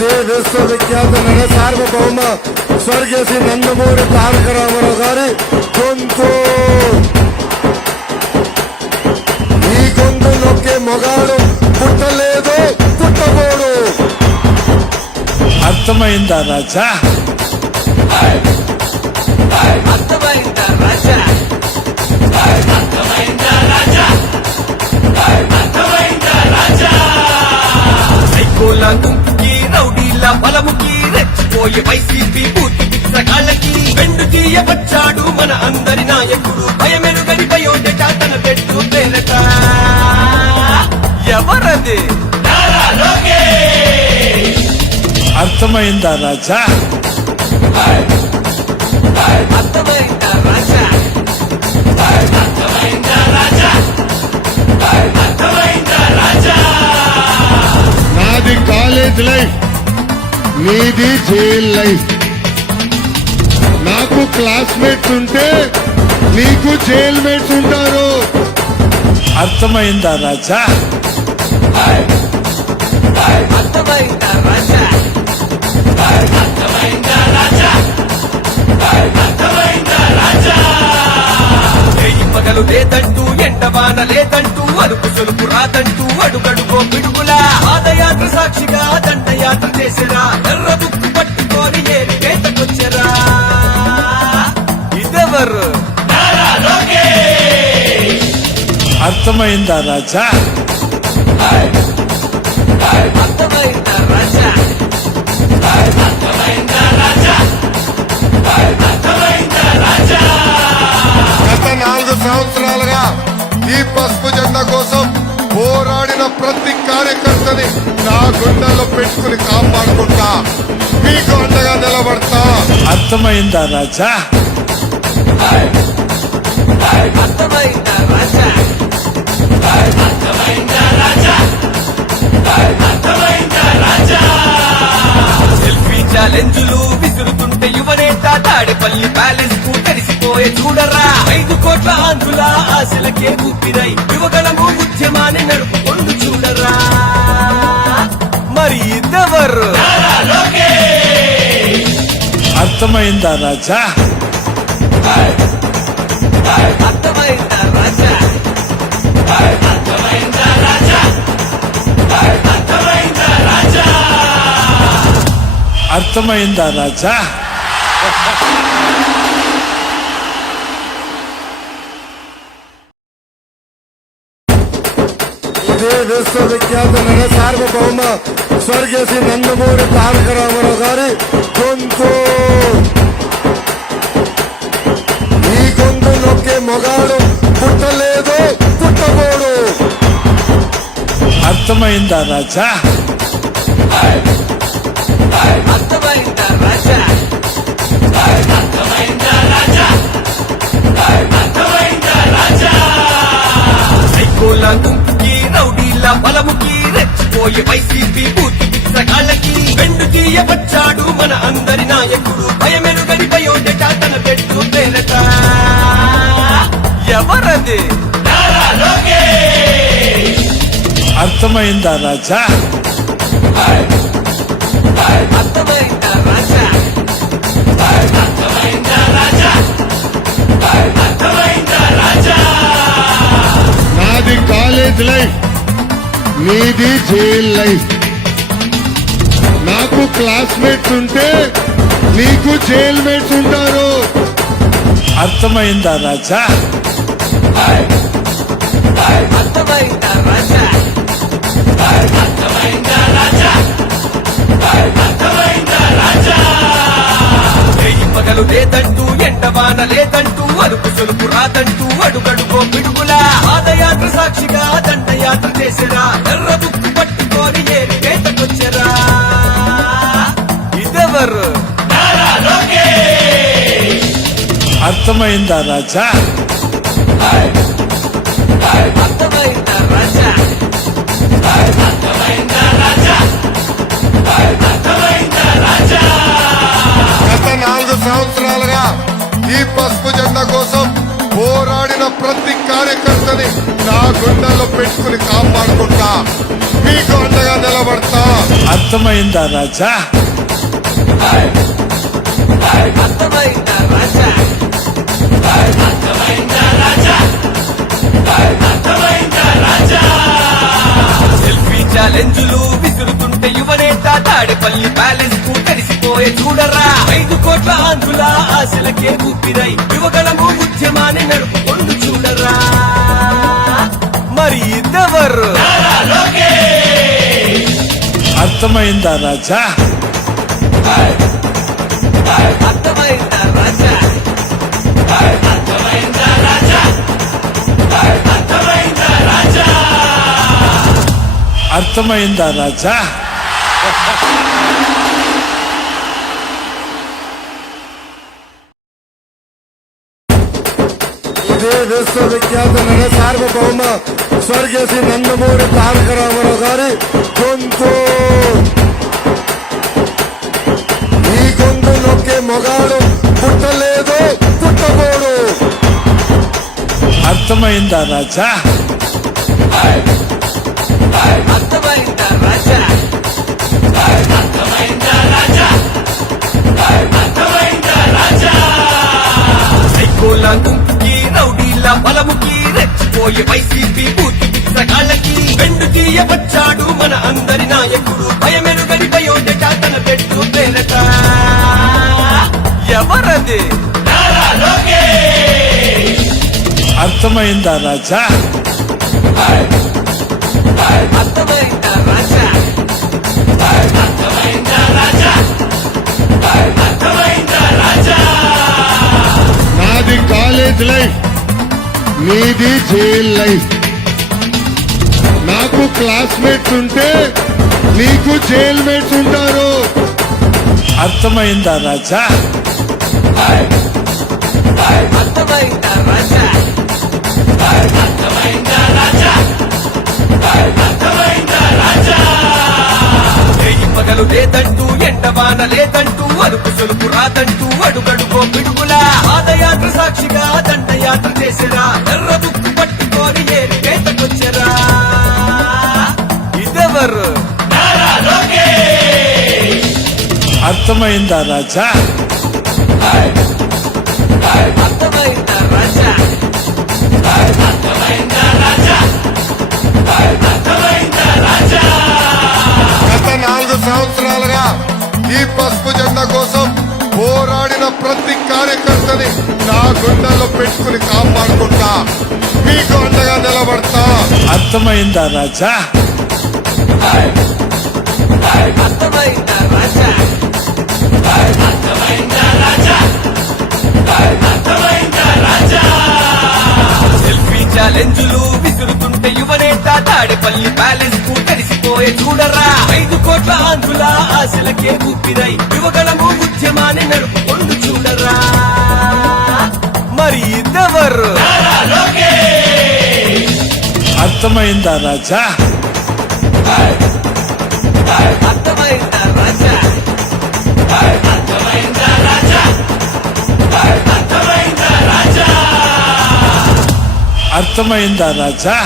ఇదే విశ్వవిఖ్యాత నట సార్వభౌమ స్వర్గీయ నందమూరి తారక రామారావు గారి గొంతు. ఈ గొంతు నొక్కే మొగాడు పుట్టలేదు పుట్టబోడు. అర్థమైందా రాజా? అర్థమైందా రాజా? సైకోల గుంపుకి రౌడీల బలముకి రెచ్చిపోయే వైసీపీ పూర్తి పిచ్చగాళ్ళకి వెండు తీయవచ్చాడు మన అందరి నాయకుడు. భయమెరుగని భయోడట తన పెట్టు పేరట. ఎవరది? అర్థమైందా రాజా? అర్థమైందా రాజా? నాది కాలేజ్ లైఫ్. నీది జైల్ లైఫ్ నాకు క్లాస్మేట్స్ ఉంటే నీకు జైల్ మేట్స్ ఉంటారు. అర్థమైందా రాజా? అర్థమైందా రాజా పగలు లేదంటూ ఎండవాన లేదంటూ సొలుపు రాదంటూ అడుగడుగో పిడుగులా. పాదయాత్ర సాక్షిగా దండయాత్ర చేసిరా. ఎర్ర బుక్కు పట్టుకొని ఏరి వేటకొచ్చరా ఇదెవరు? అర్థమైందా రాజా? అర్థమైందా రాజా? గత నాలుగు సంవత్సరాలుగా ఈ పసుపు జెండా కోసం పోరాడిన ప్రతి కార్యకర్తని నా గుండెల్లో పెట్టుకుని కాపాడుకుంటా. మీకు అండగా నిలబడతా. అర్థమైందా రాజా? అర్థమైందా రాజా సెల్ఫీ ఛాలెంజులు విసురుతుంటే యువనేత తాడేపల్లి ప్యాలెస్కు కలిసిపోయే చూడరా. ఐదు కోట్ల ఆంధ్రుల ఆశలకే ఊపిరై యువగలము ఉద్యమాన్ని నడుపుకొండు చూడరా మరి ఇదెవరు అర్థమైందా రాజా అర్థమైందా రాజా అర్థమైందా రాజా ఇదే విశ్వవిఖ్యాత నట సార్వభౌమ స్వర్గీయ నందమూరి తారక రామారావు గారి గొంతు. ఈ గొంతు నొక్కే మొగాడు పుట్టలేదు పుట్టబోడు. అర్థమైందా రాజా? అర్థమైందా రాజా? నాది కాలేజ్ లైఫ్ నీది జైల్ లైఫ్. నాకు క్లాస్మేట్స్ ఉంటే నీకు జైల్ మేట్స్ ఉంటారు. అర్థమైందా రాజా? అర్థమైందా రాజా? పగలు లేదంటూ ఎండవాన లేదంటూ అలుపు సొలుపు రాదంటూ అడుగడుగో పిడుగులా పాదయాత్ర సాక్షిగా దండయాత్ర చేసిరా. ఎర్ర బుక్కు పట్టుకొని ఏరి వేటకొచ్చరా. ఇదెవరు? అర్థమైందా రాజా? ఈ పసుపు జెండా కోసం పోరాడిన ప్రతి కార్యకర్తని నా గుండెల్లో పెట్టుకుని కాపాడుకుంటా. మీకు అండగా నిలబడతా. అర్థమైందా అర్థమైందా రాజా? అర్థమైందా రాజా సెల్ఫీ ఛాలెంజులు విసురుతుంటే యువనేత తాడేపల్లి ప్యాలెస్కు కలిసిపోయే చూడరా. కోట్ల ఆంధ్రుల ఆశలకే ఊపిరై యువగళము ఉద్యమాన్ని నడుపుకొండు చూడరా మరి ఇద్దవరు అర్థమైందా రాజా అర్థమైందా రాజా అర్థమైందా రాజా ఇదే విశ్వవిఖ్యాత నట సార్వభౌమ స్వర్గీయ శ్రీ నందమూరి తారక రామారావు గారి గొంతు. ఈ గొంతు నొక్కే మొగాడు పుట్టలేదు పుట్టబోడు. అర్థమైందా రాజా? అర్థమైందా. రెచ్చిపోయే వైసీపీ బూతి పిచ్చగాళ్ళకి వెండు తీయవచ్చాడు మన అందరి నాయకుడు. భయమెరుగని తన పెట్టు ఎవరది? అర్థమైందా రాజా? అర్థమైందా రాజా? నాది కాలేజ్ లైఫ్. నీది జైల్ లైఫ్ నాకు క్లాస్మేట్స్ ఉంటే నీకు జైల్ మేట్స్ ఉంటారు. అర్థమైందా రాజా? అర్థమైందా రాజా రేయి పగలు లేదంటూ ఎండవాన లేదంటూ అలుపు సొలుపు రాదంటూ అడుగడుగో పిడుగులా పాదయాత్ర సాక్షిగా దండయాత్ర చేసిరా అర్థమైందా రాజా? అర్థమైందా రాజా గత నాలుగు సంవత్సరాలుగా ఈ పసుపు జెండా కోసం పోరాడిన ప్రతి కార్యకర్తని నా గుండెల్లో పెట్టుకుని కాపాడుకుంటా. మీకు అండగా నిలబడతా. అర్థమైందా రాజా? అర్థమైందా రాజా? సెల్ఫీ ఛాలెంజులు విసురుతుంటే యువనేత తాడేపల్లి ప్యాలెస్కు కలిసిపోయే చూడరా. ఐదు కోట్ల ఆంధ్రుల ఆశలకే ఊపిరై యువగళము ఉద్యమాన్ని నడుపుకొండు చూడరా. మరి ఇద్దవరు అర్థమైందా రాజా? అర్థమైందా రాజా